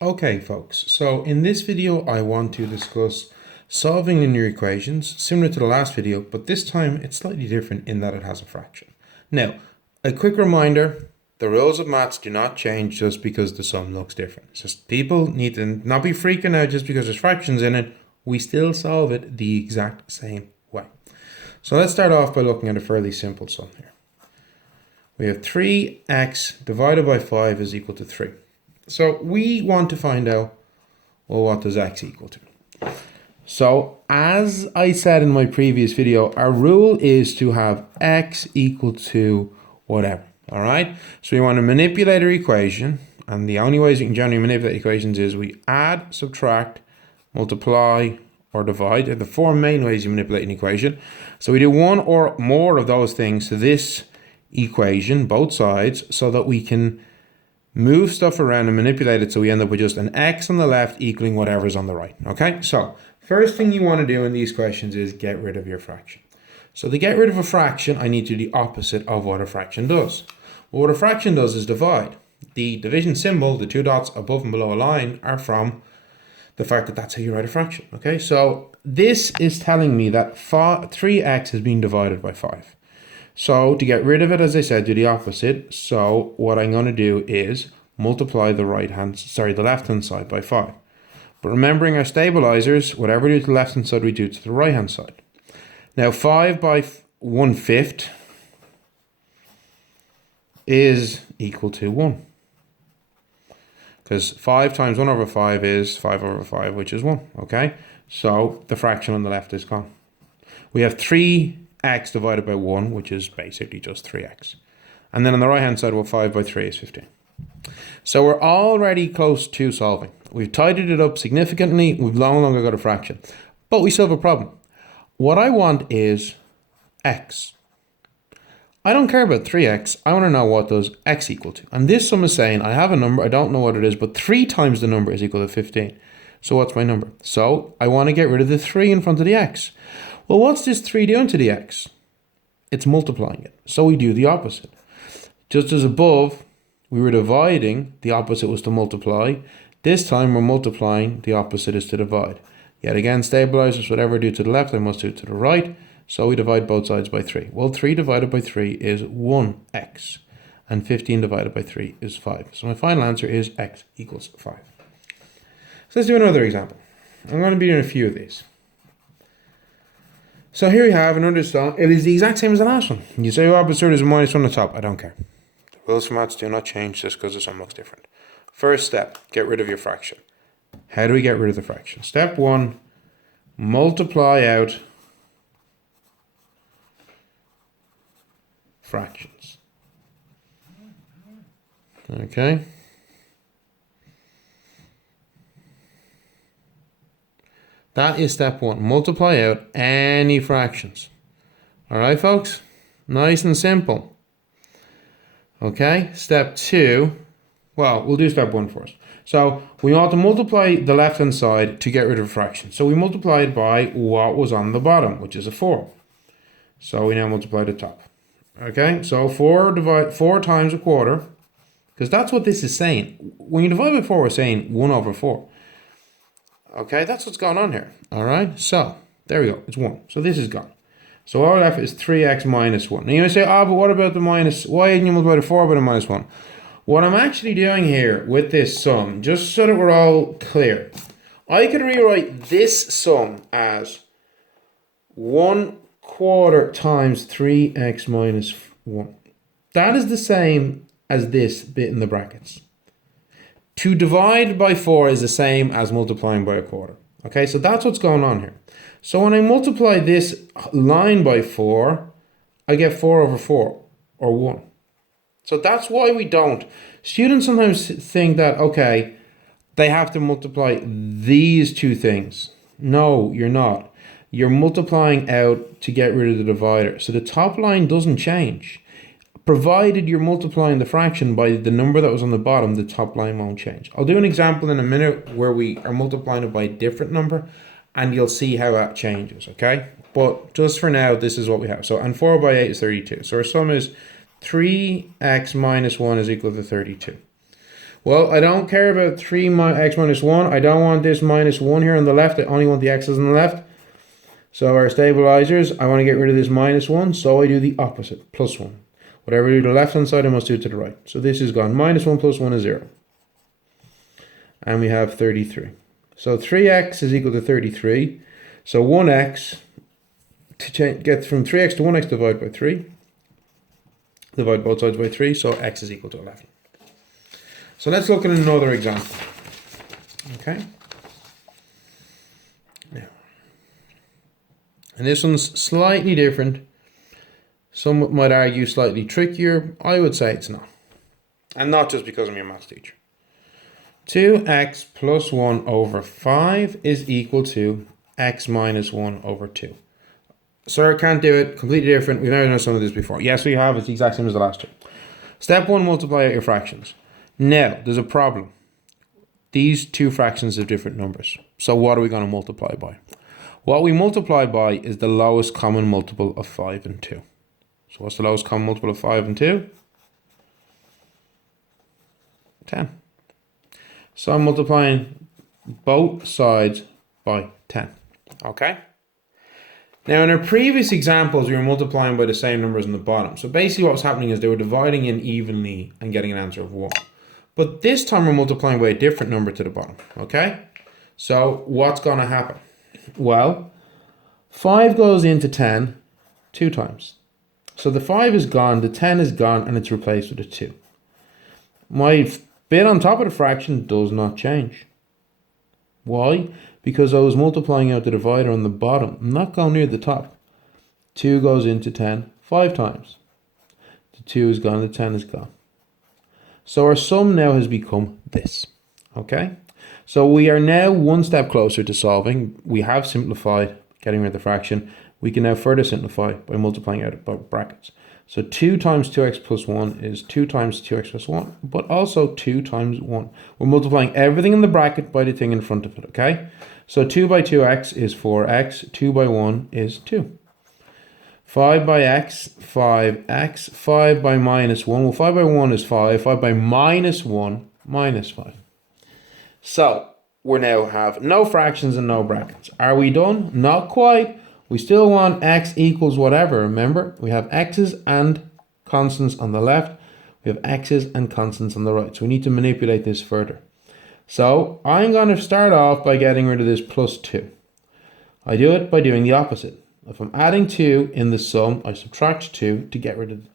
Okay, folks, so in this video, I want to discuss solving linear equations similar to the last video, but this time it's slightly different in that it has a fraction. Now, a quick reminder, the rules of maths do not change just because the sum looks different. It's just people need to not be freaking out just because there's fractions in it. We still solve it the exact same way. So let's start off by looking at a fairly simple sum here. We have 3x divided by 5 is equal to 3. So we want to find out, well, what does x equal to? So as I said in my previous video, our rule is to have x equal to whatever, all right? So we want to manipulate our equation, and the only ways we can generally manipulate equations is we add, subtract, multiply, or divide. They're the four main ways you manipulate an equation. So we do one or more of those things to this equation, both sides, so that we can move stuff around and manipulate it so we end up with just an x on the left equaling whatever's on the right. Okay, so first thing you want to do in these questions is get rid of your fraction. So to get rid of a fraction, I need to do the opposite of what a fraction does. Well, what a fraction does is divide. The division symbol, the two dots above and below a line, are from the fact that that's how you write a fraction. Okay, so this is telling me that 3x has been divided by 5. So to get rid of it, as I said, do the opposite. So what I'm going to do is multiply the left-hand side by 5. But remembering our stabilizers, whatever we do to the left-hand side, we do to the right-hand side. Now 5 by 1/5 is equal to 1. Because 5 times 1 over 5 is 5 over 5, which is 1. Okay, so the fraction on the left is gone. We have 3x divided by 1, which is basically just 3x. And then on the right hand side, well, 5 by 3 is 15. So we're already close to solving. We've tidied it up significantly. We've no longer got a fraction. But we still have a problem. What I want is x. I don't care about 3x. I want to know what does x equal to. And this sum is saying I have a number. I don't know what it is, but 3 times the number is equal to 15. So what's my number? So I want to get rid of the 3 in front of the x. Well, what's this 3 doing to the x? It's multiplying it. So we do the opposite. Just as above, we were dividing, the opposite was to multiply. This time we're multiplying, the opposite is to divide. Yet again, stabilizers, whatever I do to the left, I must do to the right. So we divide both sides by 3. Well, 3 divided by 3 is 1x. And 15 divided by 3 is 5. So my final answer is x equals 5. So let's do another example. I'm going to be doing a few of these. So here we have another sum. It is the exact same as the last one. You say, oh, but sir, there's a minus on the top. I don't care. The rules for maths do not change just because the sum looks different. First step, get rid of your fraction. How do we get rid of the fraction? Step 1, multiply out fractions. Okay. That is step 1. Multiply out any fractions. All right, folks? Nice and simple. Okay, step 2. Well, we'll do step 1 first. So we want to multiply the left-hand side to get rid of a fraction. So we multiplied by what was on the bottom, which is a 4. So we now multiply the top. Okay, so 4 times a quarter, because that's what this is saying. When you divide by 4, we're saying 1 over 4. Okay, that's what's going on here. All right, so there we go. It's 1. So this is gone. So all left is 3x minus 1. Now you may say, but what about the minus? Why didn't you multiply the 4 by the minus 1? What I'm actually doing here with this sum, just so that we're all clear, I could rewrite this sum as 1/4 times 3x minus 1. That is the same as this bit in the brackets. To divide by 4 is the same as multiplying by a quarter. Okay, so that's what's going on here. So when I multiply this line by 4, I get 4 over 4, or 1. So that's why we don't. Students sometimes think that, okay, they have to multiply these two things. No, you're not. You're multiplying out to get rid of the divider. So the top line doesn't change. Provided you're multiplying the fraction by the number that was on the bottom, the top line won't change. I'll do an example in a minute where we are multiplying it by a different number, and you'll see how that changes, okay? But just for now, this is what we have. So, and 4 by 8 is 32. So our sum is 3x minus 1 is equal to 32. Well, I don't care about 3x minus 1. I don't want this minus 1 here on the left. I only want the x's on the left. So our stabilizers, I want to get rid of this minus 1. So I do the opposite, plus 1. Whatever I do to the left-hand side, I must do it to the right. So this is gone. Minus 1 plus 1 is 0. And we have 33. So 3x is equal to 33. So 1x, to get from 3x to 1x, divide by 3. Divide both sides by 3, so x is equal to 11. So let's look at another example. Okay. Now, and this one's slightly different. Some might argue slightly trickier. I would say it's not. And not just because I'm your maths teacher. 2x plus 1 over 5 is equal to x minus 1 over 2. Sir, can't do it. Completely different. We've never done some of this before. Yes, we have. It's the exact same as the last two. Step 1, multiply out your fractions. Now, there's a problem. These two fractions have different numbers. So what are we going to multiply by? What we multiply by is the lowest common multiple of 5 and 2. So what's the lowest common multiple of 5 and 2? 10. So I'm multiplying both sides by 10. Okay? Now in our previous examples, we were multiplying by the same numbers on the bottom. So basically what was happening is they were dividing in evenly and getting an answer of 1. But this time we're multiplying by a different number to the bottom. Okay? So what's going to happen? Well, 5 goes into 10 2 times. So the 5 is gone, the 10 is gone, and it's replaced with a 2. My bit on top of the fraction does not change. Why? Because I was multiplying out the divider on the bottom, not going near the top. 2 goes into 10 5 times. The 2 is gone, the 10 is gone. So our sum now has become this. Okay? So we are now one step closer to solving. We have simplified, getting rid of the fraction. We can now further simplify by multiplying out by brackets. So 2 times 2x plus 1 is 2 times 2x plus 1, but also 2 times 1. We're multiplying everything in the bracket by the thing in front of it, okay? So 2 by 2x is 4x, 2 by 1 is 2. 5 by x, 5x, 5 by minus 1. Well, 5 by 1 is 5, 5 by minus 1, minus 5. So we now have no fractions and no brackets. Are we done? Not quite. We still want x equals whatever, remember? We have x's and constants on the left. We have x's and constants on the right. So we need to manipulate this further. So I'm going to start off by getting rid of this plus 2. I do it by doing the opposite. If I'm adding 2 in the sum, I subtract 2 to get rid of it.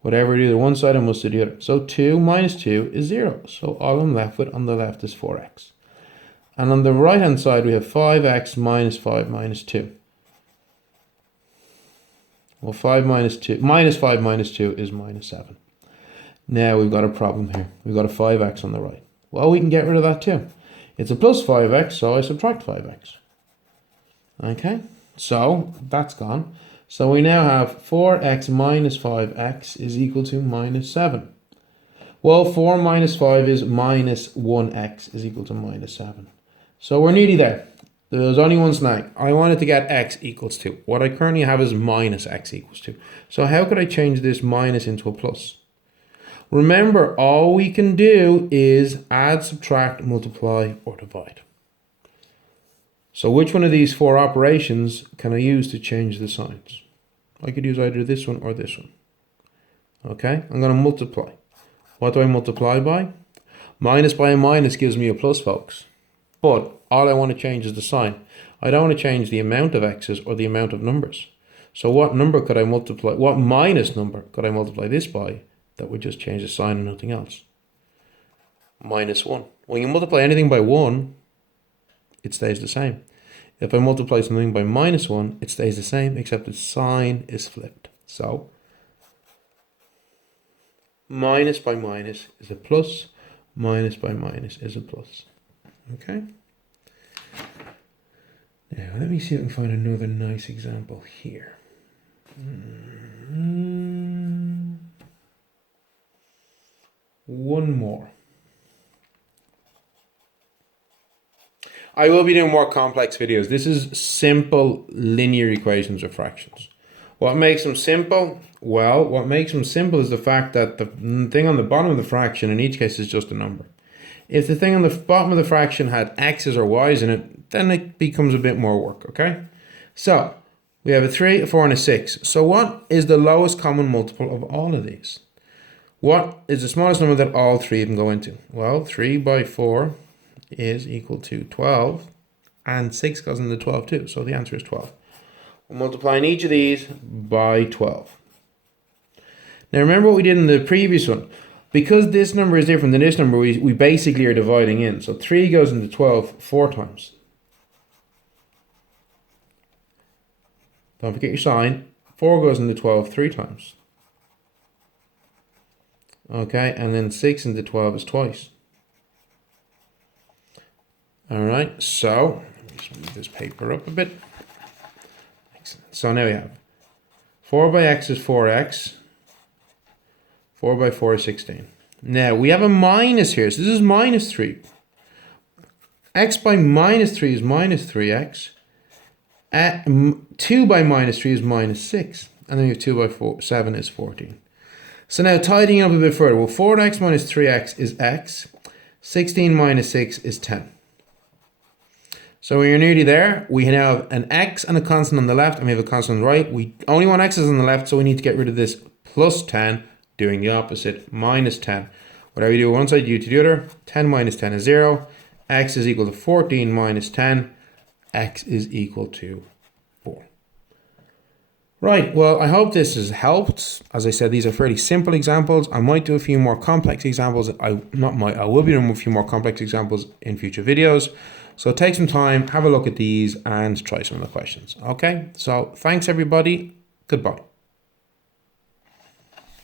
Whatever I do to one side, I must do the other. So 2 minus 2 is 0. So all I'm left with on the left is 4x. And on the right hand side, we have 5x minus 5 minus 2. Well, 5 minus 2, minus 5 minus 2 is minus 7. Now we've got a problem here. We've got a 5x on the right. Well, we can get rid of that too. It's a plus 5x, so I subtract 5x. Okay, so that's gone. So we now have 4x minus 5x is equal to minus 7. Well, 4 minus 5 is minus 1x is equal to minus 7. So we're nearly there. There's only one snag. I wanted to get x equals 2. What I currently have is minus x equals 2. So how could I change this minus into a plus? Remember, all we can do is add, subtract, multiply, or divide. So which one of these 4 operations can I use to change the signs? I could use either this one or this one. Okay, I'm going to multiply. What do I multiply by? Minus by a minus gives me a plus, folks. But all I want to change is the sign. I don't want to change the amount of x's or the amount of numbers. So what number could I multiply? What minus number could I multiply this by that would just change the sign and nothing else? Minus 1. When you multiply anything by 1, it stays the same. If I multiply something by minus 1, it stays the same, except its sign is flipped. So minus by minus is a plus, minus by minus is a plus. Okay. Now let me see if I can find another nice example here. One more. I will be doing more complex videos. This is simple linear equations or fractions. What makes them simple? Well, what makes them simple is the fact that the thing on the bottom of the fraction in each case is just a number. If the thing on the bottom of the fraction had x's or y's in it, then it becomes a bit more work, okay? So, we have a 3, a 4, and a 6. So what is the lowest common multiple of all of these? What is the smallest number that all three of them go into? Well, 3 by 4 is equal to 12, and 6 goes into 12 too, so the answer is 12. We're multiplying each of these by 12. Now remember what we did in the previous one. Because this number is different than this number, we basically are dividing in. So 3 goes into 12 4 times. Don't forget your sign. 4 goes into 12 3 times. Okay, and then 6 into 12 is twice. Alright, so just move this paper up a bit. Excellent. So now we have 4 by x is 4x. 4 by 4 is 16. Now, we have a minus here, so this is minus 3. X by minus 3 is minus 3x. 2 by minus 3 is minus 6. And then we have 2 by 7 is 14. So now, tidying up a bit further. Well, 4x minus 3x is x. 16 minus 6 is 10. So when you're nearly there, we now have an x and a constant on the left, and we have a constant on the right. We only want x's on the left, so we need to get rid of this plus 10. Doing the opposite, minus 10. Whatever you do one side, you do to the other. 10 minus 10 is 0. X is equal to 14 minus 10. X is equal to 4. Right, well, I hope this has helped. As I said, these are fairly simple examples. I might do a few more complex examples. I will be doing a few more complex examples in future videos. So take some time, have a look at these, and try some of the questions. Okay, so thanks everybody. Goodbye.